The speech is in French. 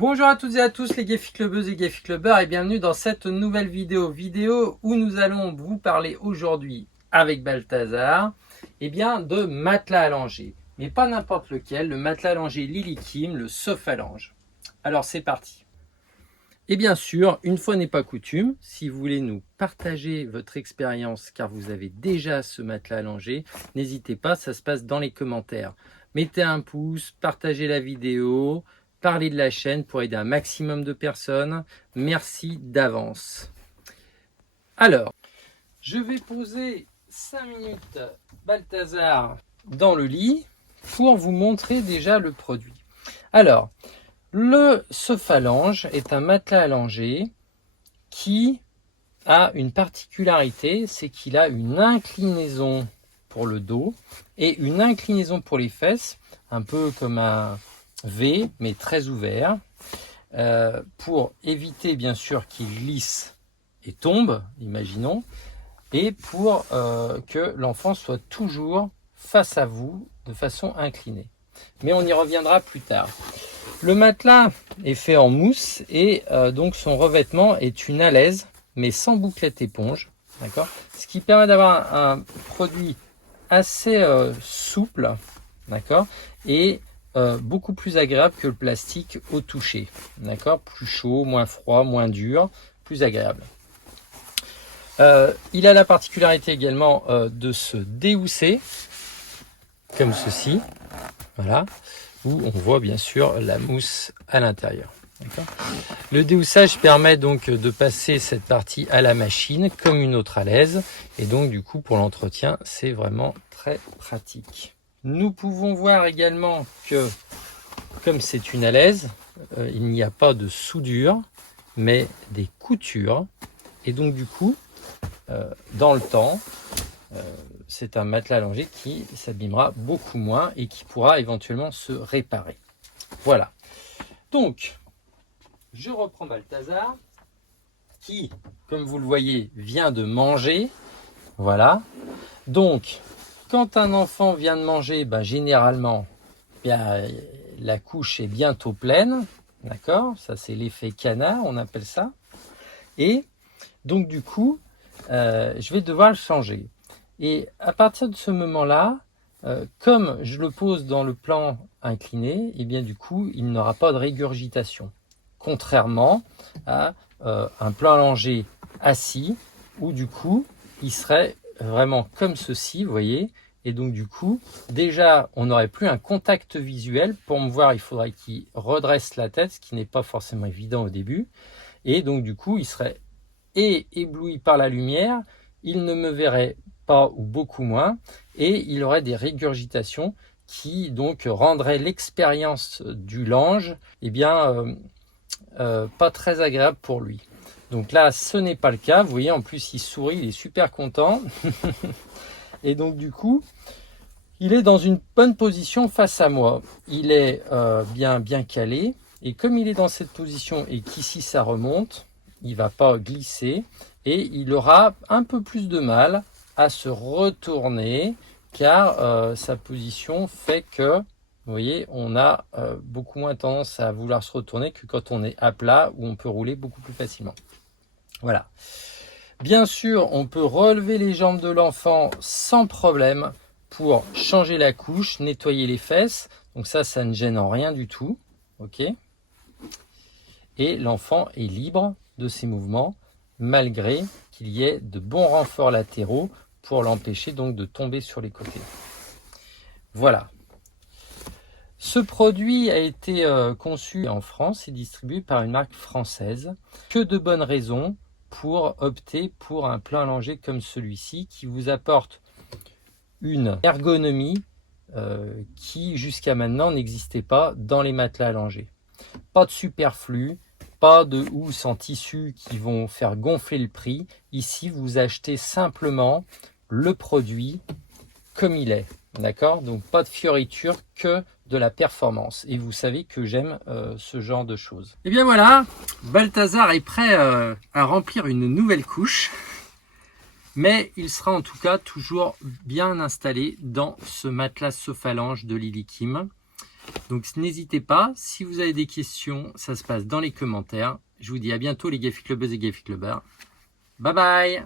Bonjour à toutes et à tous les Gefi Clubbeuses et Gefi Clubbeurs et bienvenue dans cette nouvelle vidéo où nous allons vous parler aujourd'hui avec Balthazar de matelas allongé. Mais pas n'importe lequel, le matelas allongé Lily Kim, le Sofalange. Alors c'est parti. Et bien sûr, une fois n'est pas coutume, si vous voulez nous partager votre expérience car vous avez déjà ce matelas allongé, n'hésitez pas, ça se passe dans les commentaires. Mettez un pouce, partagez la vidéo, parlez de la chaîne pour aider un maximum de personnes. Merci d'avance. Alors, je vais poser 5 minutes Balthazar dans le lit pour vous montrer déjà le produit. Alors, le Sofalange est un matelas allongé qui a une particularité, c'est qu'il a une inclinaison pour le dos et une inclinaison pour les fesses, un peu comme un V, mais très ouvert, pour éviter bien sûr qu'il glisse et tombe, imaginons, et pour que l'enfant soit toujours face à vous de façon inclinée. Mais on y reviendra plus tard. Le matelas est fait en mousse et donc son revêtement est une alaise, mais sans bouclette éponge, d'accord ? Ce qui permet d'avoir un produit assez souple, d'accord ? Et beaucoup plus agréable que le plastique au toucher, d'accord ? Plus chaud, moins froid, moins dur, plus agréable. Il a la particularité également de se déhousser, comme ceci, voilà, où on voit bien sûr la mousse à l'intérieur. Le déhoussage permet donc de passer cette partie à la machine comme une autre à l'aise, et donc du coup pour l'entretien c'est vraiment très pratique. Nous pouvons voir également que comme c'est une alaise, il n'y a pas de soudure mais des coutures, et donc du coup dans le temps c'est un matelas allongé qui s'abîmera beaucoup moins et qui pourra éventuellement se réparer. Voilà, donc je reprends Balthazar qui, comme vous le voyez, vient de manger. Voilà, donc quand un enfant vient de manger, généralement la couche est bientôt pleine, d'accord, ça c'est l'effet canard, on appelle ça, et donc du coup je vais devoir le changer. Et à partir de ce moment-là, comme je le pose dans le plan incliné, et bien du coup, il n'aura pas de régurgitation. Contrairement à un plan allongé assis, où du coup, il serait vraiment comme ceci, vous voyez. Et donc du coup, déjà, on n'aurait plus un contact visuel. Pour me voir, il faudrait qu'il redresse la tête, ce qui n'est pas forcément évident au début. Et donc du coup, il serait ébloui par la lumière, il ne me verrait pas ou beaucoup moins, et il aurait des régurgitations qui donc rendraient l'expérience du lange pas très agréable pour lui. Donc là, ce n'est pas le cas. Vous voyez, en plus, il sourit, il est super content. Et donc du coup, il est dans une bonne position face à moi. Il est bien calé. Et comme il est dans cette position et qu'ici ça remonte, il ne va pas glisser et il aura un peu plus de mal à se retourner car sa position fait que, vous voyez, on a beaucoup moins tendance à vouloir se retourner que quand on est à plat où on peut rouler beaucoup plus facilement. Voilà. Bien sûr, on peut relever les jambes de l'enfant sans problème pour changer la couche, nettoyer les fesses. Donc ça ne gêne en rien du tout. Ok ? Et l'enfant est libre de ses mouvements malgré qu'il y ait de bons renforts latéraux pour l'empêcher donc de tomber sur les côtés. Voilà. Ce produit a été conçu en France et distribué par une marque française. Que de bonnes raisons pour opter pour un plan allongé comme celui-ci qui vous apporte une ergonomie qui jusqu'à maintenant n'existait pas dans les matelas allongés. Pas de superflu, pas de housses en tissu qui vont faire gonfler le prix. Ici, vous achetez simplement le produit comme il est. D'accord ? Donc pas de fioriture, que de la performance. Et vous savez que j'aime ce genre de choses. Et bien voilà, Balthazar est prêt à remplir une nouvelle couche. Mais il sera en tout cas toujours bien installé dans ce matelas Sofalange de Lily Kim. Donc n'hésitez pas, si vous avez des questions, ça se passe dans les commentaires. Je vous dis à bientôt les Gaffi Clubbeuses et Gaffi Clubbers. Bye bye!